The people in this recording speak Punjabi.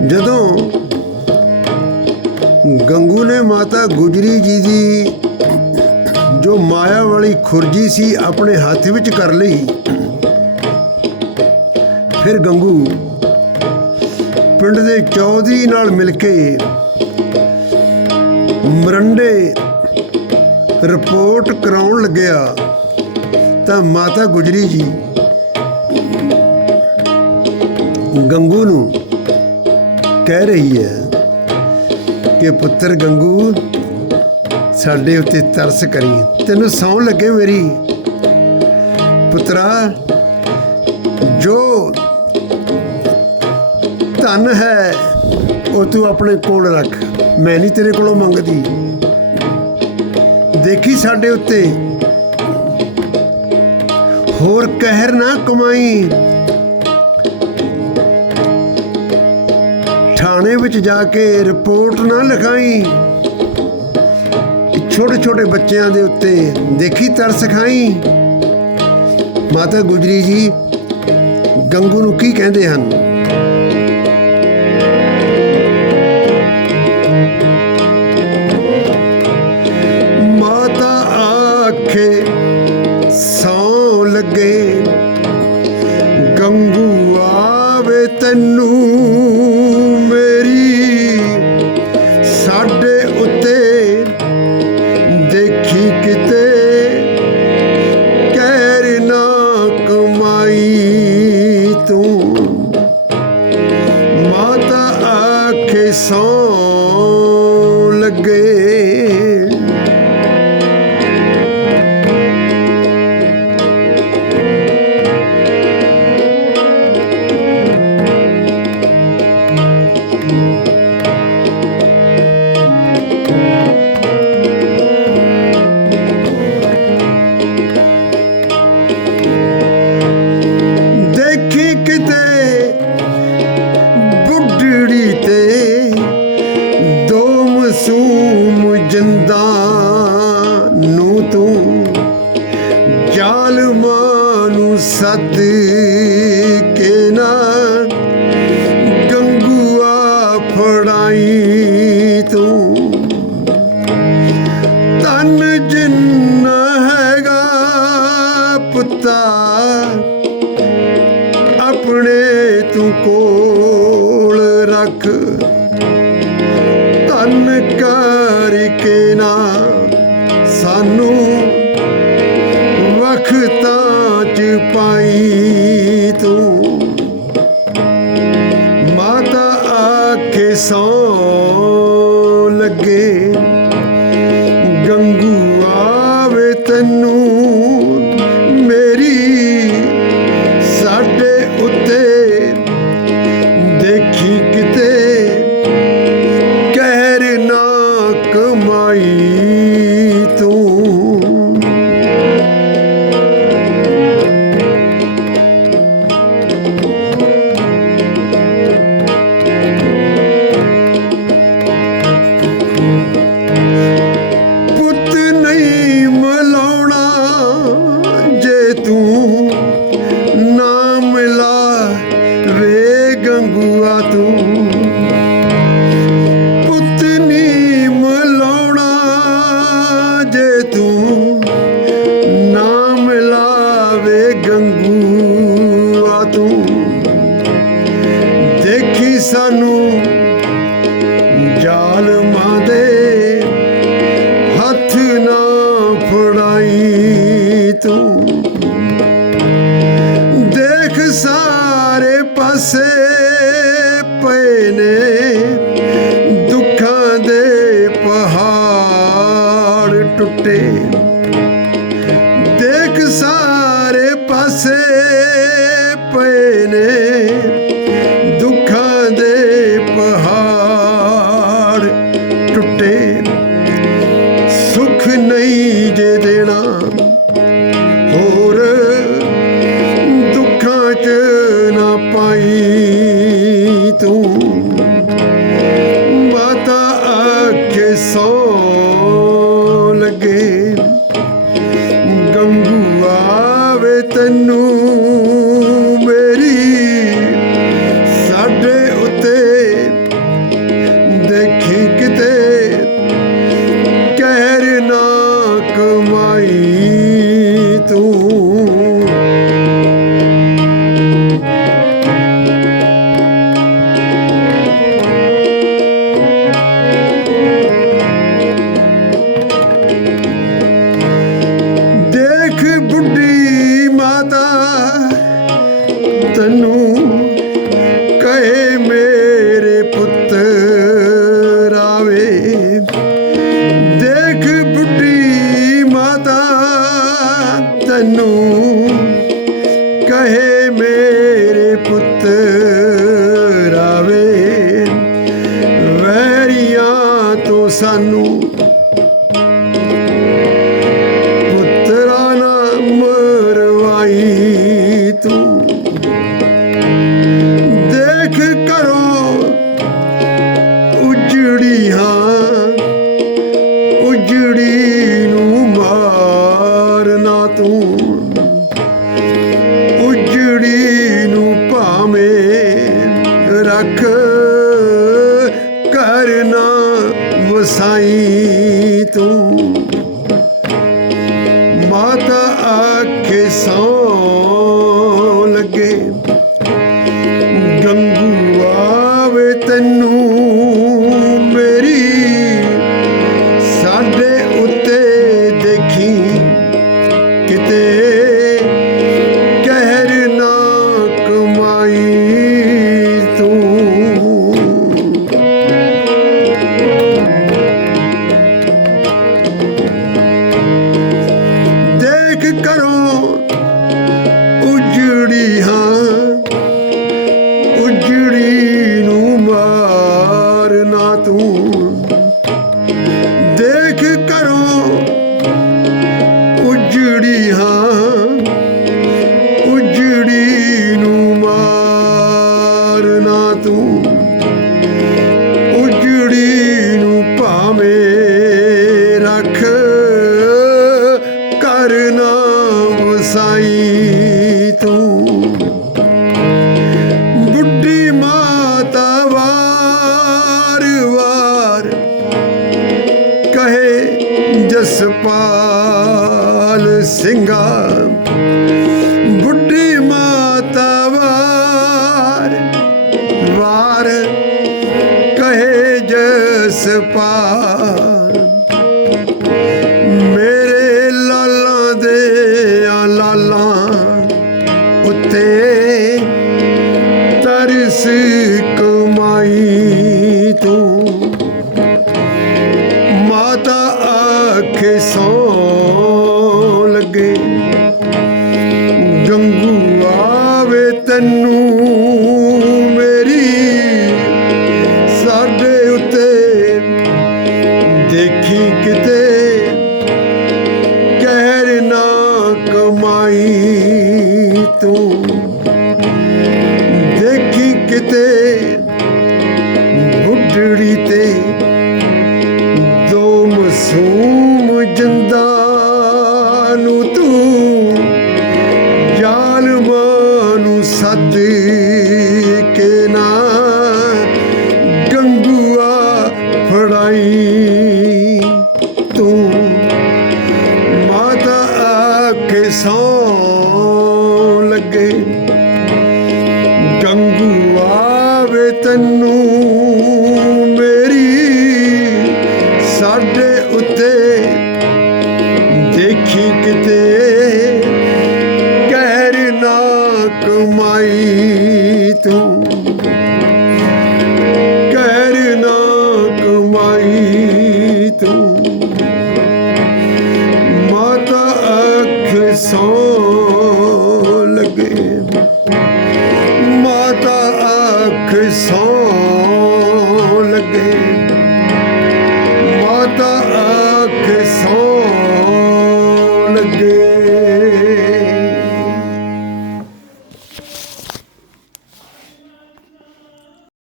ਜਦੋਂ ਗੰਗੂ ਨੇ ਮਾਤਾ ਗੁਜਰੀ ਜੀ ਦੀ ਜੋ ਮਾਇਆ ਵਾਲੀ ਖੁਰਜੀ ਸੀ ਆਪਣੇ ਹੱਥ ਵਿੱਚ ਕਰ ਲਈ, ਫਿਰ ਗੰਗੂ ਪਿੰਡ ਦੇ ਚੌਧਰੀ ਨਾਲ ਮਿਲ ਕੇ ਮਰੰਡੇ ਰਿਪੋਰਟ ਕਰਾਉਣ ਲੱਗਿਆ, ਤਾਂ ਮਾਤਾ ਗੁਜਰੀ ਜੀ ਗੰਗੂ ਨੂੰ ਕਹਿ ਰਹੀ ਹੈ ਕਿ ਪੁੱਤਰ ਗੰਗੂ, ਸਾਡੇ ਉੱਤੇ ਤਰਸ ਕਰੀ। ਤੈਨੂੰ ਸੌਂ ਲੱਗੇ ਮੇਰੀ? ਪੁੱਤਰਾ, ਜੋ ਧਨ ਹੈ, ਉਹ ਤੂੰ ਆਪਣੇ ਕੋਲ ਰੱਖ। ਮੈਂ ਨਹੀਂ ਤੇਰੇ ਕੋਲੋਂ ਮੰਗਦੀ। ਦੇਖੀ ਸਾਡੇ ਉੱਤੇ। ਹੋਰ ਕਹਿਰ ਨਾ ਕਮਾਈ। ਥਾਣੇ ਵਿੱਚ ਜਾ ਕੇ ਰਿਪੋਰਟ ਨਾ ਲਿਖਾਈ। ਛੋਟੇ ਛੋਟੇ ਬੱਚਿਆਂ ਦੇ ਉੱਤੇ ਦੇਖੀ ਤਰਸ ਖਾਈ। ਮਾਤਾ ਗੁਜਰੀ ਜੀ, ਗੰਗੂ ਨੂੰ ਕੀ ਕਹਿੰਦੇ ਹਨ? ਲੱਗੇ ਨੂੰ ਸੱਦ ਕੇ ਨਾ ਗੰਗੂਆ ਫੜਾਈ ਤੂੰ। ਤਨ ਜਿੰਨਾ ਹੈਗਾ ਪੁੱਤਾ, ਆਪਣੇ ਤੂੰ ਕੋਲ ਰੱਖ। ਤਨ ਕਰਕੇ ਨਾ ਸਾਨੂੰ ਪਾਈ ਤੂੰ। ਮਾਤਾ ਆਖੇ ਸੌ ਲੱਗੇ। ਤੂੰ ਦੇਖੀ ਸਾਨੂੰ Hey. ਵੈਰੀਆਂ ਸਾਨੂੰ ਪੁੱਤਰਾ ਨਾ ਮਰਵਾਈ ਤੂੰ। ਦੇਖ ਕਰੋ ਉਜੜੀ ਹਾਂ ਉਜੜੀ ਨੂੰ ਮਾਰਨਾ ਤੂੰ। ਆਖੇ ਸੌ ਰੱਖ ਕਰਨਾ ਵਸਾਈ ਤੂੰ। ਬੁੱਢੀ ਮਾਤਾ ਵਾਰ ਵਾਰ ਕਹੇ, ਜਸਪਾਲ ਸਿੰਘਾ। ਬੁੱਢੀ ਮਾਤਾ ਵਾਰ ਵਾਰ ਕਹੇ, ਜਸਪਾਲ ਦੋ ਮਸੂਮ ਜਿੰਦਾ ਨੂੰ ਤੂੰ ਜ਼ਾਲਮਾਂ ਨੂੰ ਸੱਦ ਕੇ ਨਾ ਗੰਗੂਆ ਫੜਾਈ ਤੂੰ। ਮਾਤਾ ਆਖੇ ਸੌ que